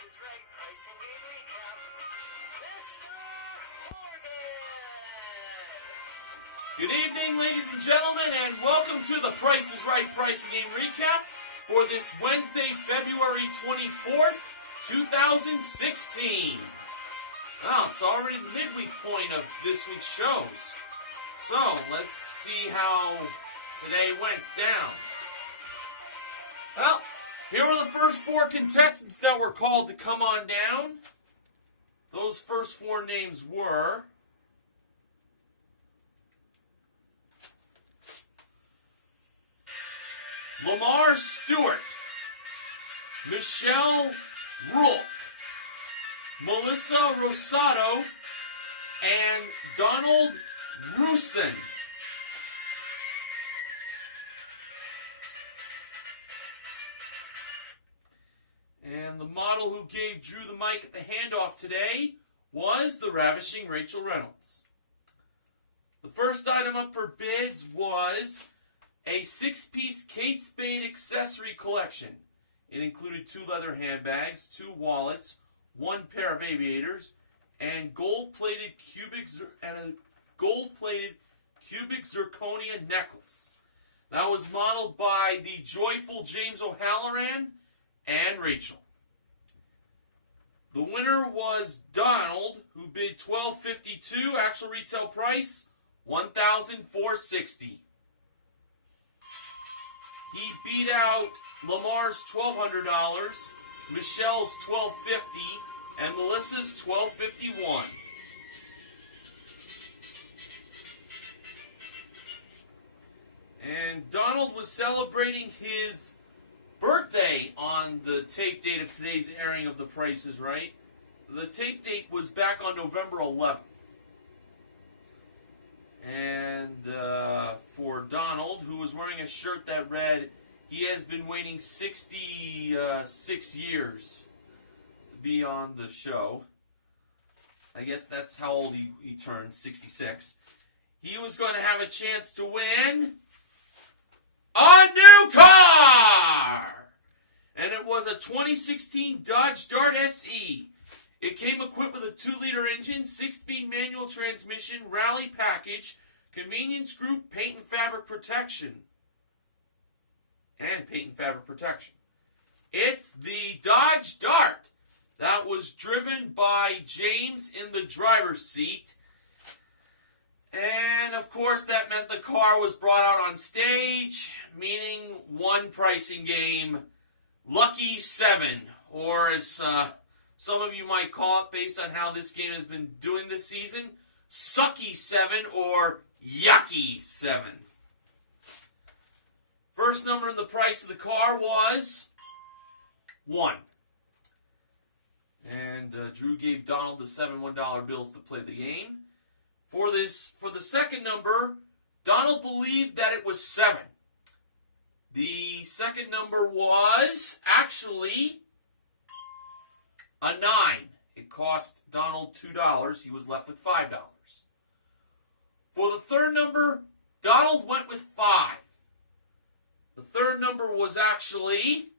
is Right pricing game recap. Mr. Morgan. Good evening, ladies and gentlemen, and welcome to the Price is Right pricing game recap for this Wednesday, February 24th, 2016. Well, it's already the midweek point of this week's shows. So, let's see how today went down. Well, here are the first four contestants that were called to come on down. Those first four names were Lamar Stewart, Michelle Rourke, Melissa Rosado, and Donald Rusin. And the model who gave Drew the mic at the handoff today was the ravishing Rachel Reynolds. The first item up for bids was a 6-piece Kate Spade accessory collection. It included 2 leather handbags, 2 wallets, 1 pair of aviators, and a gold-plated cubic zirconia necklace. That was modeled by the joyful James O'Halloran and Rachel. The winner was Donald, who bid $1,252, actual retail price $1,460. He beat out Lamar's $1,200, Michelle's $1,250, and Melissa's $1,251. And Donald was celebrating his birthday on the tape date of today's airing of The Price is Right. The tape date was back on November 11th. And for Donald, who was wearing a shirt that read, he has been waiting 66 years to be on the show. I guess that's how old he turned, 66. He was going to have a chance to win a new car! And it was a 2016 Dodge Dart SE. It came equipped with a 2-liter engine, 6-speed manual transmission, rally package, convenience group, paint and fabric protection. It's the Dodge Dart that was driven by James in the driver's seat. And, of course, that meant the car was brought out on stage, meaning one pricing game, Lucky 7, or as some of you might call it based on how this game has been doing this season, Sucky 7 or Yucky 7. First number in the price of the car was 1. And Drew gave Donald the 7 $1 bills to play the game. For the second number, Donald believed that it was 7. The second number was actually a 9. It cost Donald $2. He was left with $5. For the third number, Donald went with 5. The third number was actually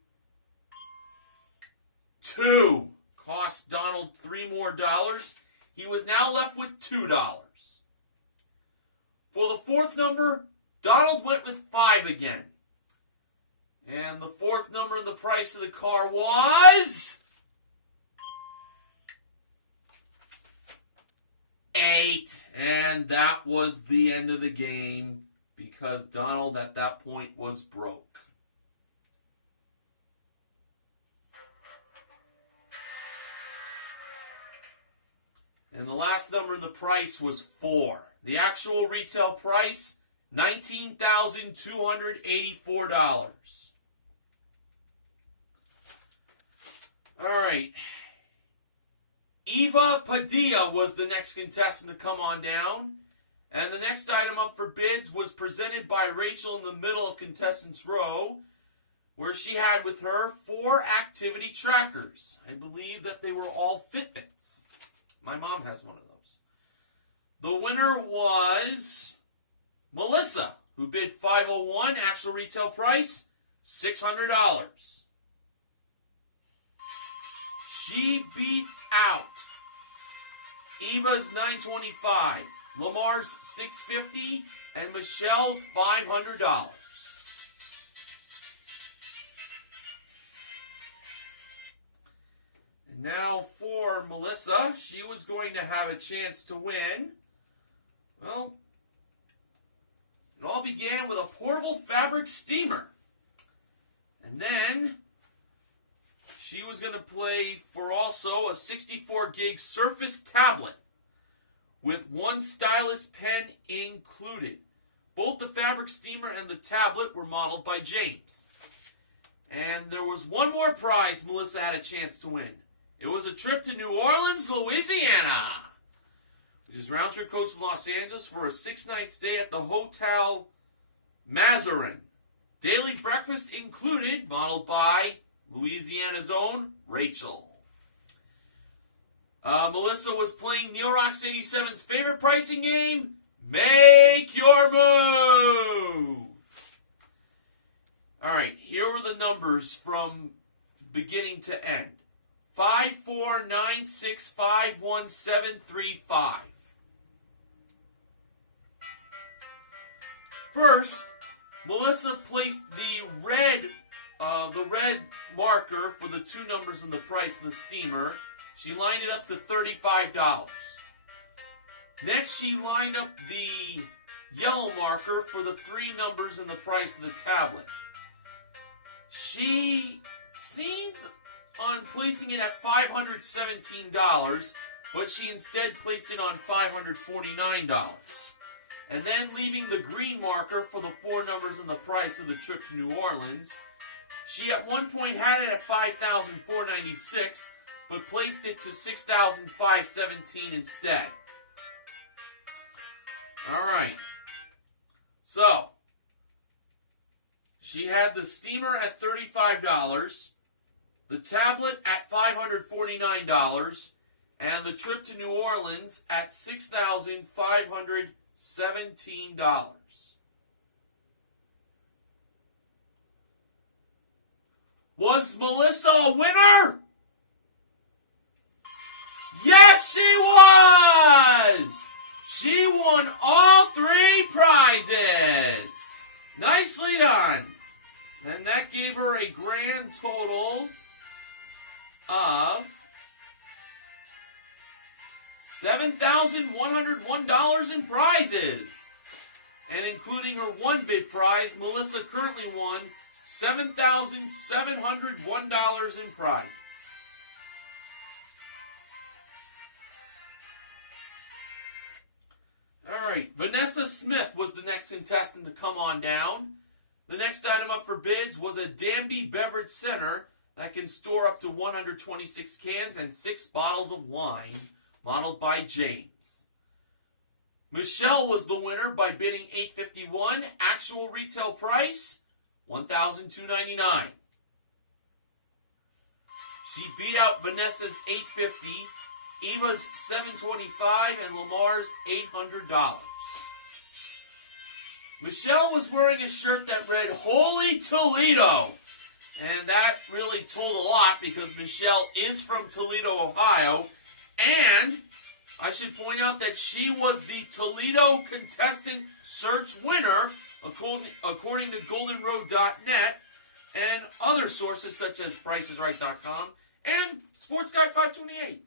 2. Cost Donald $3 more. He was now left with $2. For the fourth number, Donald went with 5 again. And the fourth number in the price of the car was 8. And that was the end of the game because Donald at that point was broke. And the last number in the price was 4. The actual retail price, $19,284. All right. Eva Padilla was the next contestant to come on down. And the next item up for bids was presented by Rachel in the middle of contestants row, where she had with her 4 activity trackers. I believe that they were all Fitbits. My mom has one of those. The winner was Melissa, who bid $501, actual retail price $600. She beat out Eva's $925, Lamar's $650, and Michelle's $500. And now for Melissa, she was going to have a chance to win. Well, it all began with a portable fabric steamer. And then she was going to play for also a 64 gig Surface tablet with one stylus pen included. Both the fabric steamer and the tablet were modeled by James. And there was one more prize Melissa had a chance to win. It was a trip to New Orleans, Louisiana, which is round trip coach from Los Angeles for a 6-night stay at the Hotel Mazarin. Daily breakfast included, modeled by Louisiana's own Rachel. Melissa was playing Neil Rocks 87's favorite pricing game, Make Your Move. All right, here are the numbers from beginning to end. 549651735. First, Melissa placed the red marker for the two numbers in the price of the steamer. She lined it up to $35. Next, she lined up the yellow marker for the three numbers in the price of the tablet. She seemed on placing it at $517, but she instead placed it on $549. And then leaving the green marker for the four numbers in the price of the trip to New Orleans. She at one point had it at $5,496, but placed it to $6,517 instead. Alright. So, she had the steamer at $35, the tablet at $549, and the trip to New Orleans at $6,517. Was Melissa a winner? Yes, she was! She won all three prizes. Nicely done. And that gave her a grand total of $7,101 in prizes. And including her one bid prize, Melissa currently won $7,701 in prizes. Alright, Vanessa Smith was the next contestant to come on down. The next item up for bids was a Danby Beverage Center that can store up to 126 cans and 6 bottles of wine, modeled by James. Michelle was the winner by bidding $851. Actual retail price, $1,299. She beat out Vanessa's $850, Eva's $725, and Lamar's $800. Michelle was wearing a shirt that read Holy Toledo. And that really told a lot because Michelle is from Toledo, Ohio. And I should point out that she was the Toledo Contestant Search winner, according to goldenroad.net and other sources such as pricesright.com and Sports Guy 528.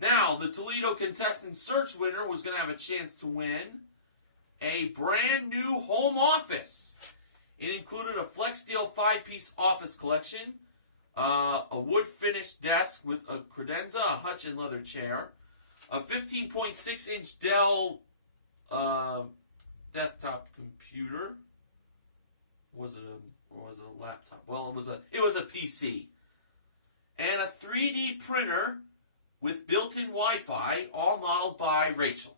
Now, the Toledo Contestant Search winner was going to have a chance to win a brand new home office. It included a Flex Steel 5-piece office collection, a wood finished desk with a credenza, a hutch and leather chair, a 15.6-inch Dell desktop computer. Was it a laptop? Well, it was a PC. And a 3D printer with built-in Wi-Fi, all modeled by Rachel.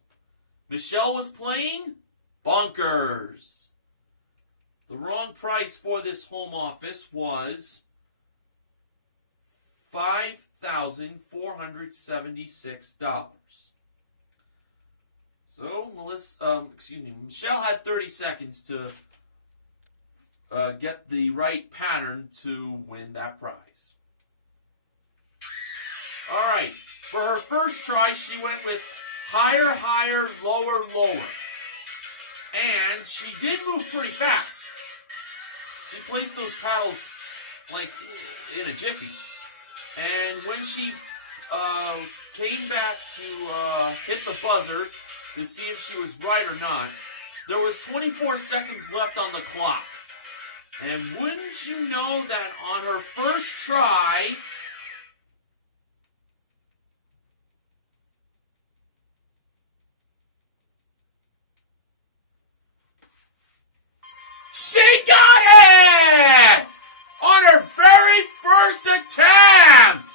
Michelle was playing Bunkers. The wrong price for this home office was $5,476. So, Michelle had 30 seconds to get the right pattern to win that prize. All right. For her first try, she went with higher, higher, lower, lower. And she did move pretty fast. She placed those paddles like in a jiffy. And when she came back to hit the buzzer to see if she was right or not, there was 24 seconds left on the clock. And wouldn't you know that on her first try, she got it! On her very first attempt!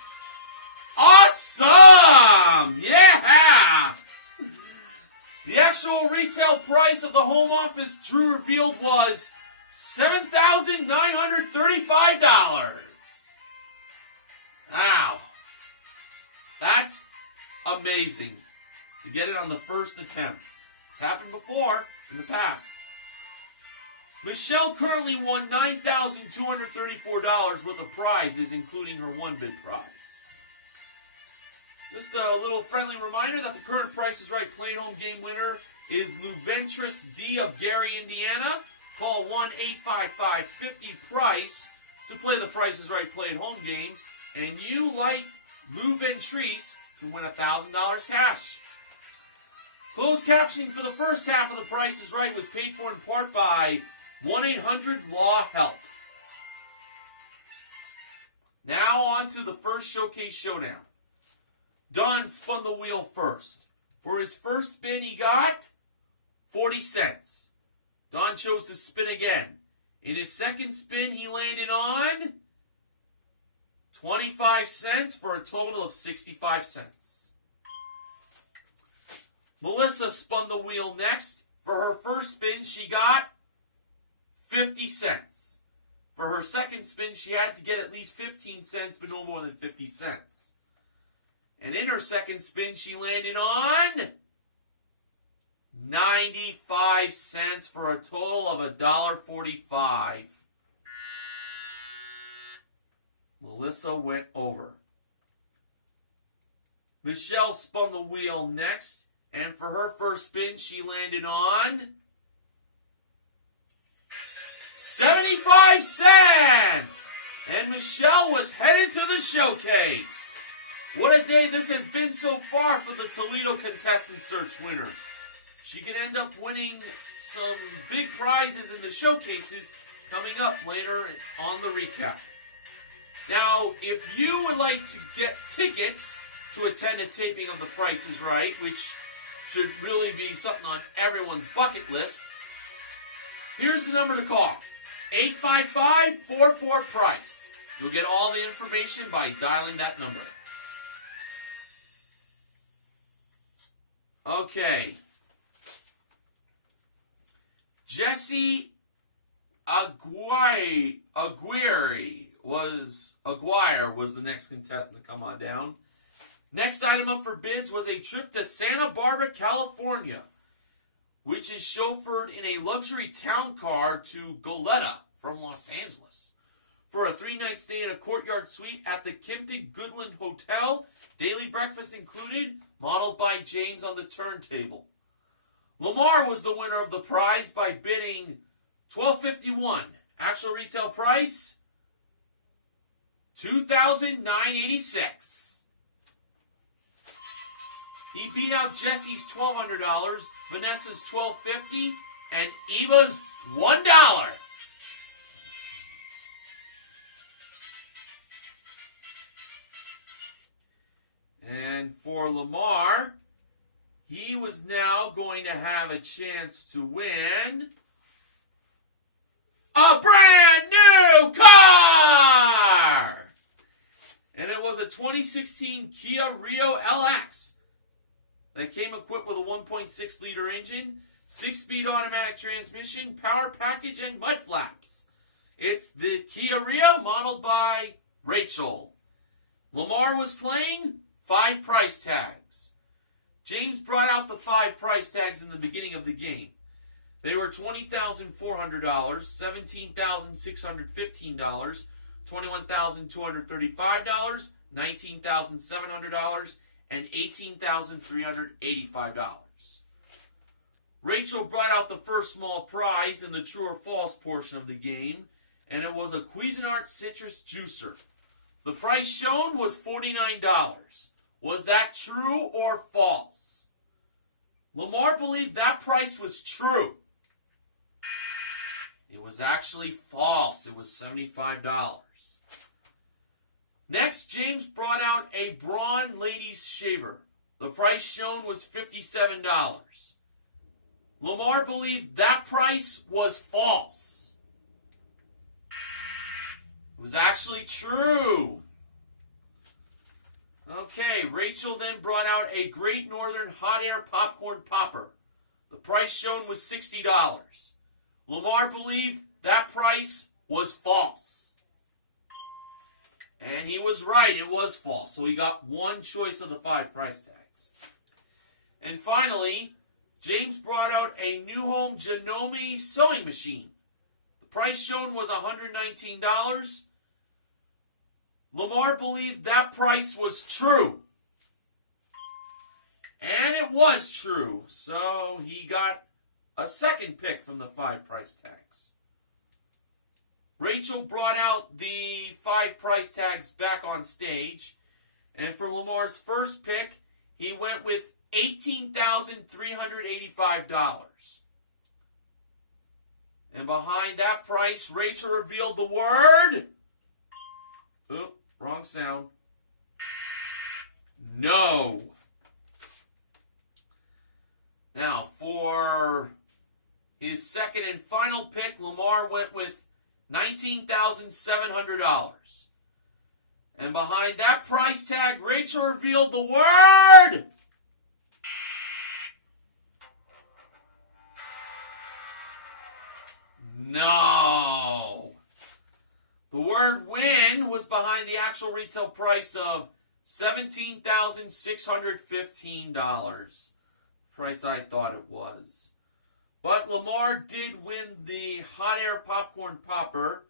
Awesome! Yeah! The actual retail price of the home office Drew revealed was $7,935. Wow. That's amazing to get it on the first attempt. It's happened before in the past. Michelle currently won $9,234 worth of prizes, including her one-bid prize. Just a little friendly reminder that the current Price is Right Playing Home Game winner is Luventris D of Gary, Indiana. Call 1-855-50-PRICE to play the Price is Right Play at Home game, and you, like Luventris, can win $1,000 cash. Closed captioning for the first half of the Price is Right was paid for in part by 1-800-LAW-HELP. Now on to the first Showcase Showdown. Don spun the wheel first. For his first spin, he got 40 cents. Don chose to spin again. In his second spin, he landed on 25 cents for a total of 65 cents. Melissa spun the wheel next. For her first spin, she got 50 cents. For her second spin, she had to get at least 15 cents, but no more than 50 cents. And in her second spin, she landed on 95 cents for a total of $1.45. Melissa went over. Michelle spun the wheel next, and for her first spin, she landed on 75 cents! And Michelle was headed to the showcase. What a day this has been so far for the Toledo Contestant Search winner. She can end up winning some big prizes in the showcases coming up later on the recap. Now, if you would like to get tickets to attend a taping of The Price is Right, which should really be something on everyone's bucket list, here's the number to call. 855-44-PRICE. You'll get all the information by dialing that number. Okay. Jesse Aguirre was the next contestant to come on down. Next item up for bids was a trip to Santa Barbara, California, which is chauffeured in a luxury town car to Goleta from Los Angeles for a 3-night stay in a courtyard suite at the Kimpton Goodland Hotel, daily breakfast included, modeled by James on the turntable. Lamar was the winner of the prize by bidding $12.51. Actual retail price $2,986. He beat out Jesse's $1,200, Vanessa's $12.50, and Eva's $1. And for Lamar, he was now going to have a chance to win a brand new car! And it was a 2016 Kia Rio LX that came equipped with a 1.6-liter engine, 6-speed automatic transmission, power package, and mud flaps. It's the Kia Rio modeled by Rachel. Lamar was playing 5 price tags. James brought out the 5 price tags in the beginning of the game. They were $20,400, $17,615, $21,235, $19,700, and $18,385. Rachel brought out the first small prize in the true or false portion of the game, and it was a Cuisinart citrus juicer. The price shown was $49. Was that true or false? Lamar believed that price was true. It was actually false. It was $75. Next, James brought out a Braun ladies shaver. The price shown was $57. Lamar believed that price was false. It was actually true. Okay, Rachel then brought out a Great Northern Hot Air Popcorn Popper. The price shown was $60. Lamar believed that price was false. And he was right, it was false. So he got one choice of the 5 price tags. And finally, James brought out a New Home Janome sewing machine. The price shown was $119. Lamar believed that price was true. And it was true. So he got a second pick from the 5 price tags. Rachel brought out the 5 price tags back on stage. And for Lamar's first pick, he went with $18,385. And behind that price, Rachel revealed the word... Oop, wrong sound. No. Now, for his second and final pick, Lamar went with $19,700. And behind that price tag, Rachel revealed the word... No. The word win was behind the actual retail price of $17,615. Price I thought it was. But Lamar did win the hot air popcorn popper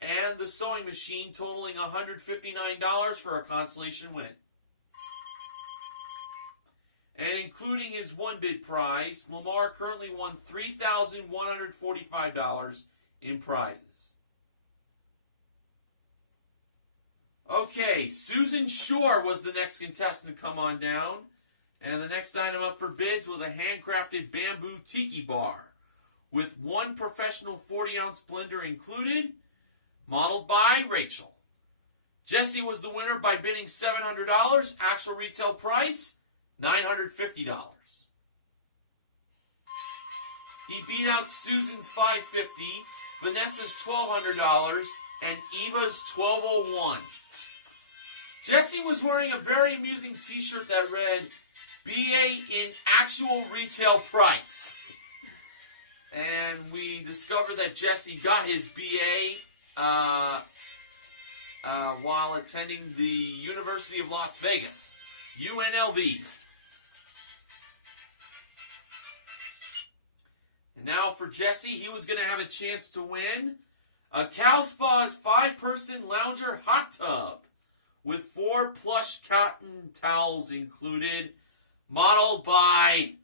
and the sewing machine, totaling $159 for a consolation win. And including his one bid prize, Lamar currently won $3,145 in prizes. Okay, Susan Shore was the next contestant to come on down. And the next item up for bids was a handcrafted bamboo tiki bar with one professional 40-ounce blender included, modeled by Rachel. Jesse was the winner by bidding $700, actual retail price $950. He beat out Susan's $550, Vanessa's $1,200, and Eva's $1,201. Jesse was wearing a very amusing t-shirt that read, BA in actual retail price. And we discovered that Jesse got his BA while attending the University of Las Vegas, UNLV. And now for Jesse, he was going to have a chance to win a Cal Spa's 5-person lounger hot tub with 4 plush cotton towels included, modeled by,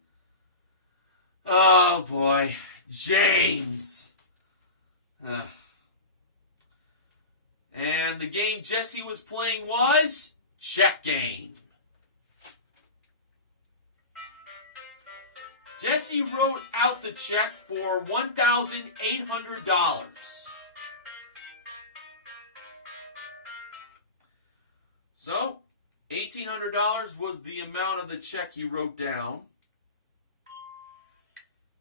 oh boy, James. And the game Jesse was playing was Check Game. Jesse wrote out the check for $1,800. So, $1,800 was the amount of the check he wrote down.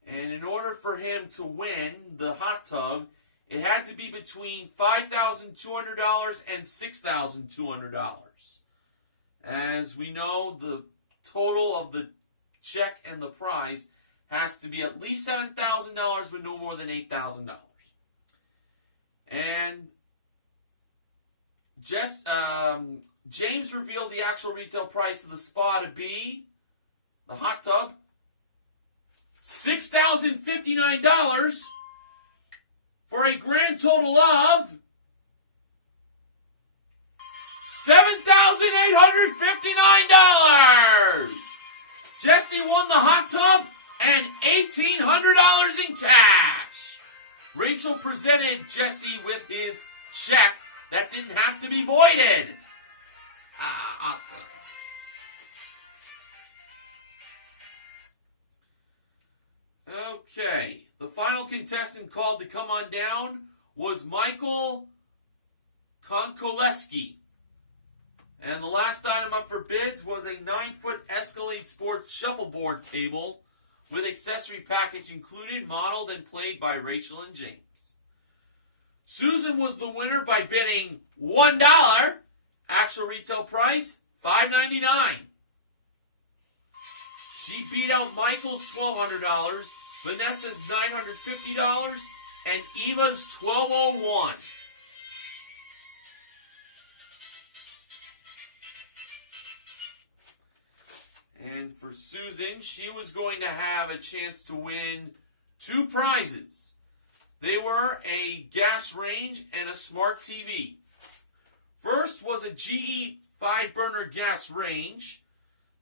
And in order for him to win the hot tub, it had to be between $5,200 and $6,200. As we know, the total of the check and the prize has to be at least $7,000, but no more than $8,000. And James revealed the actual retail price of the spa to be, the hot tub, $6,059 for a grand total of $7,859. Jesse won the hot tub and $1,800 in cash. Rachel presented Jesse with his check that didn't have to be voided. Awesome. Okay, the final contestant called to come on down was Michael Konkoleski. And the last item up for bids was a 9-foot Escalade Sports shuffleboard table with accessory package included, modeled and played by Rachel and James. Susan was the winner by bidding $1. Actual retail price, $5.99. She beat out Michael's $1,200, Vanessa's $950, and Eva's $1,201. And for Susan, she was going to have a chance to win 2 prizes. They were a gas range and a smart TV. First was a GE 5-burner gas range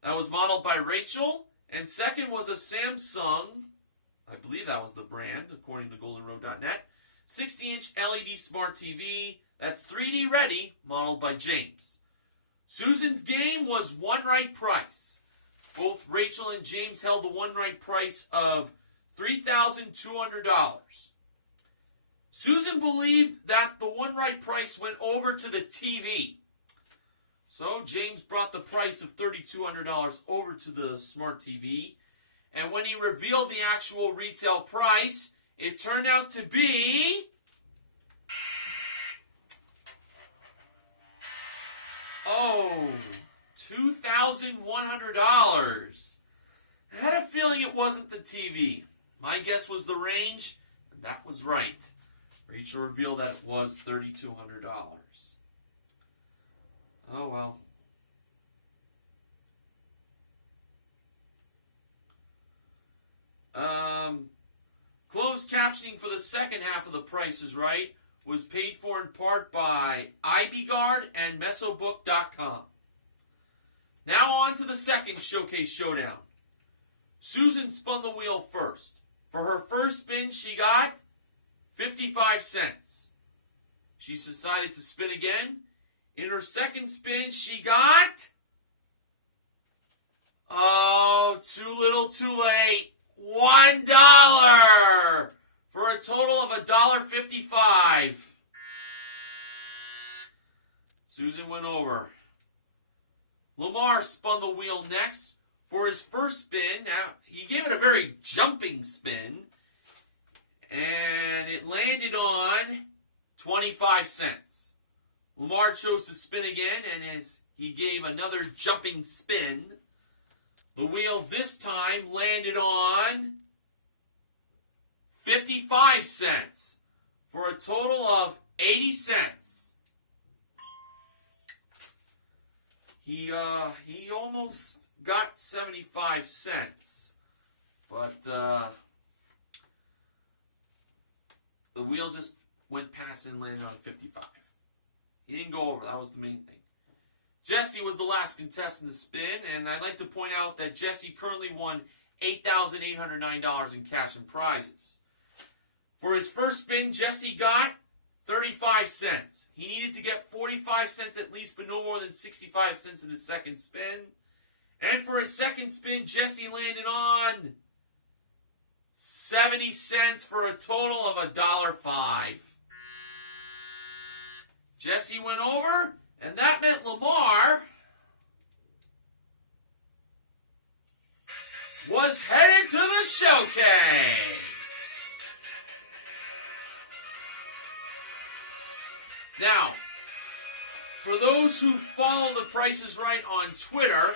that was modeled by Rachel. And second was a Samsung, I believe that was the brand, according to GoldenRoad.net, 60-inch LED smart TV that's 3D ready, modeled by James. Susan's game was one right price. Both Rachel and James held the one right price of $3,200. Susan believed that the one right price went over to the TV. So James brought the price of $3,200 over to the smart TV. And when he revealed the actual retail price, it turned out to be $2,100. I had a feeling it wasn't the TV. My guess was the range, and that was right. Rachel revealed that it was $3,200. Oh well. Closed captioning for the second half of The Price is Right was paid for in part by IBGuard and Mesobook.com. Now on to the second Showcase Showdown. Susan spun the wheel first. For her first spin, she got 55 cents. She decided to spin again. In her second spin, she got... too little, too late. $1 for a total of $1.55. Susan went over. Lamar spun the wheel next for his first spin. Now, he gave it a very jumping spin, and it landed on 25 cents. Lamar chose to spin again, and as he gave another jumping spin, the wheel this time landed on 55 cents for a total of 80 cents. He almost got 75 cents, but the wheel just went past and landed on 55. He didn't go over. That was the main thing. Jesse was the last contestant to spin, and I'd like to point out that Jesse currently won $8,809 in cash and prizes. For his first spin, Jesse got 35 cents. He needed to get 45 cents at least, but no more than 65 cents in his second spin. And for his second spin, Jesse landed on 70 cents for a total of $1.05. Jesse went over, and that meant Lamar was headed to the showcase. Now, for those who follow The Price is Right on Twitter,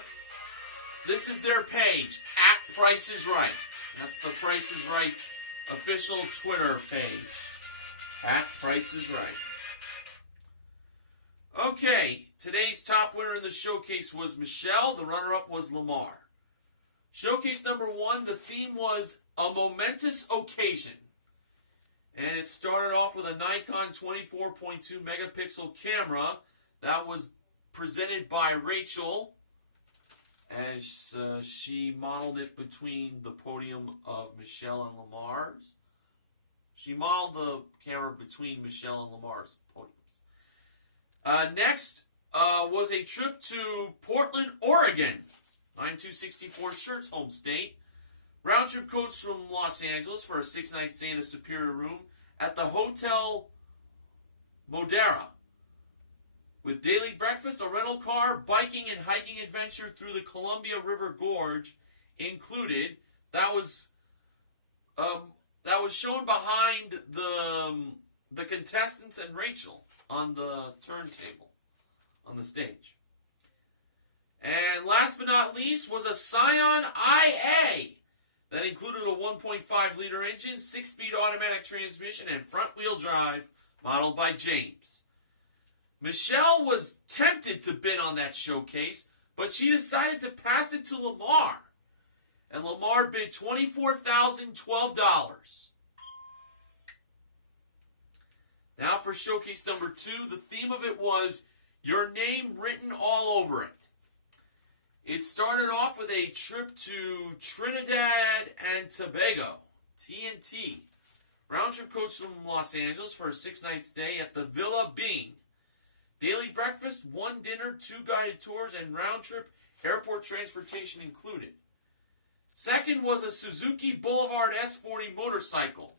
this is their page, @PriceIsRight. That's The Price is Right's official Twitter page, @PriceIsRight. Okay, today's top winner in the showcase was Michelle. The runner-up was Lamar. Showcase number 1, the theme was a momentous occasion. And it started off with a Nikon 24.2 megapixel camera that was presented by Rachel, as she modeled it between the podium of Michelle and Lamar's. She modeled the camera between Michelle and Lamar's podiums. Next was a trip to Portland, Oregon. 9264 Shirts home state. Round trip coach from Los Angeles for a 6-night stay in a Superior room at the Hotel Modera, with daily breakfast, a rental car, biking and hiking adventure through the Columbia River Gorge included. That was shown behind the contestants and Rachel on the turntable on the stage. And last but not least was a Scion IA that included a 1.5-liter engine, 6-speed automatic transmission, and front-wheel drive, modeled by James. Michelle was tempted to bid on that showcase, but she decided to pass it to Lamar. And Lamar bid $24,012. Now for showcase number 2, the theme of it was your name written all over it. It started off with a trip to Trinidad and Tobago, TNT. Round-trip coach from Los Angeles for a 6-night stay at the Villa Bean. Daily breakfast, 1 dinner, 2 guided tours, and round-trip airport transportation included. Second was a Suzuki Boulevard S40 motorcycle.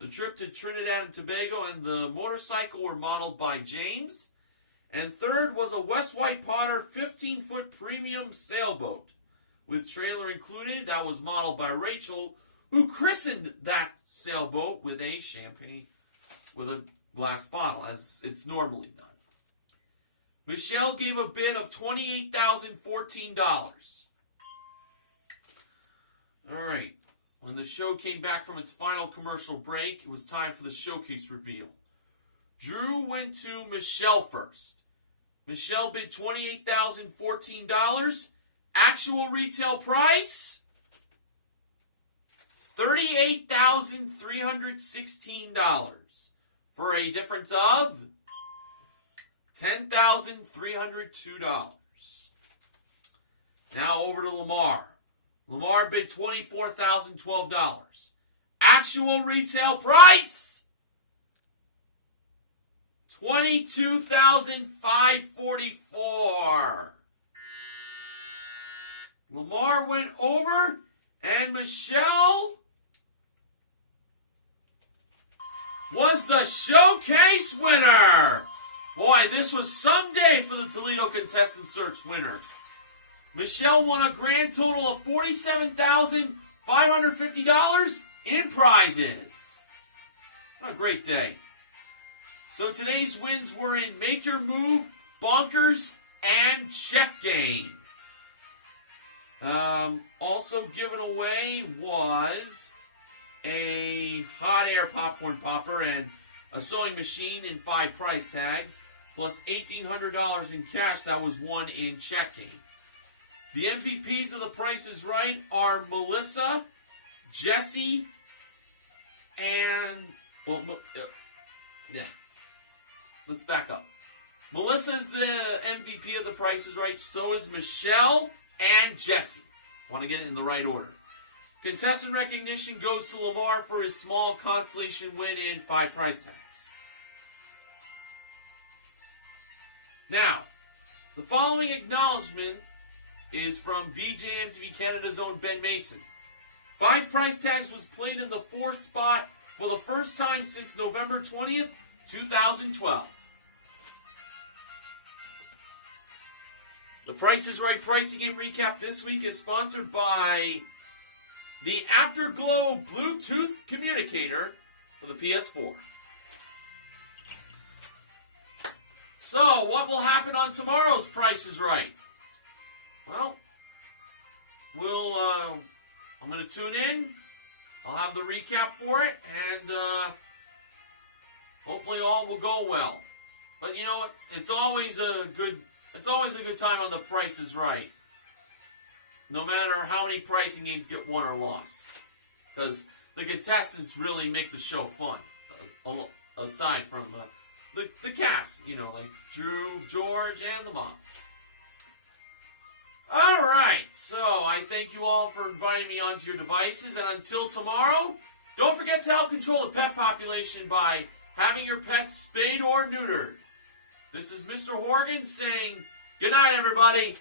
The trip to Trinidad and Tobago and the motorcycle were modeled by James. And third was a West White Potter 15-foot premium sailboat with trailer included. That was modeled by Rachel, who christened that sailboat with a champagne, with a glass bottle, as it's normally done. Michelle gave a bid of $28,014. All right. When the show came back from its final commercial break, it was time for the showcase reveal. Drew went to Michelle first. Michelle bid $28,014. Actual retail price, $38,316, for a difference of $10,302. Now over to Lamar. Lamar bid $24,012. Actual retail price, $22,544. Lamar went over, and Michelle was the showcase winner. Boy, this was some day for the Toledo Contestant Search winner. Michelle won a grand total of $47,550 in prizes. What a great day. So today's wins were in Make Your Move, Bonkers, and Check Game. Also given away was a hot air popcorn popper and a sewing machine in 5 price tags, plus $1,800 in cash that was won in Check Game. The MVPs of The Price is Right are Melissa, Jesse, and... let's back up. Melissa is the MVP of The Price is Right. So is Michelle and Jesse. Want to get it in the right order. Contestant recognition goes to Lamar for his small consolation win in 5 price tags. Now, the following acknowledgement is from BJMTV Canada's own Ben Mason. 5 price tags was played in the 4th spot for the first time since November 20th, 2012. The Price is Right pricing game recap this week is sponsored by the Afterglow Bluetooth communicator for the PS4. So, what will happen on tomorrow's Price is Right? Well, I'm going to tune in. I'll have the recap for it, and hopefully all will go well. But you know what? It's always a good time on The Price is Right. No matter how many pricing games get won or lost. Because the contestants really make the show fun. Aside from the cast, you know, like Drew, George, and the moms. All right, so I thank you all for inviting me onto your devices, and until tomorrow, don't forget to help control the pet population by having your pets spayed or neutered. This is Mr. Horgan saying, good night, everybody.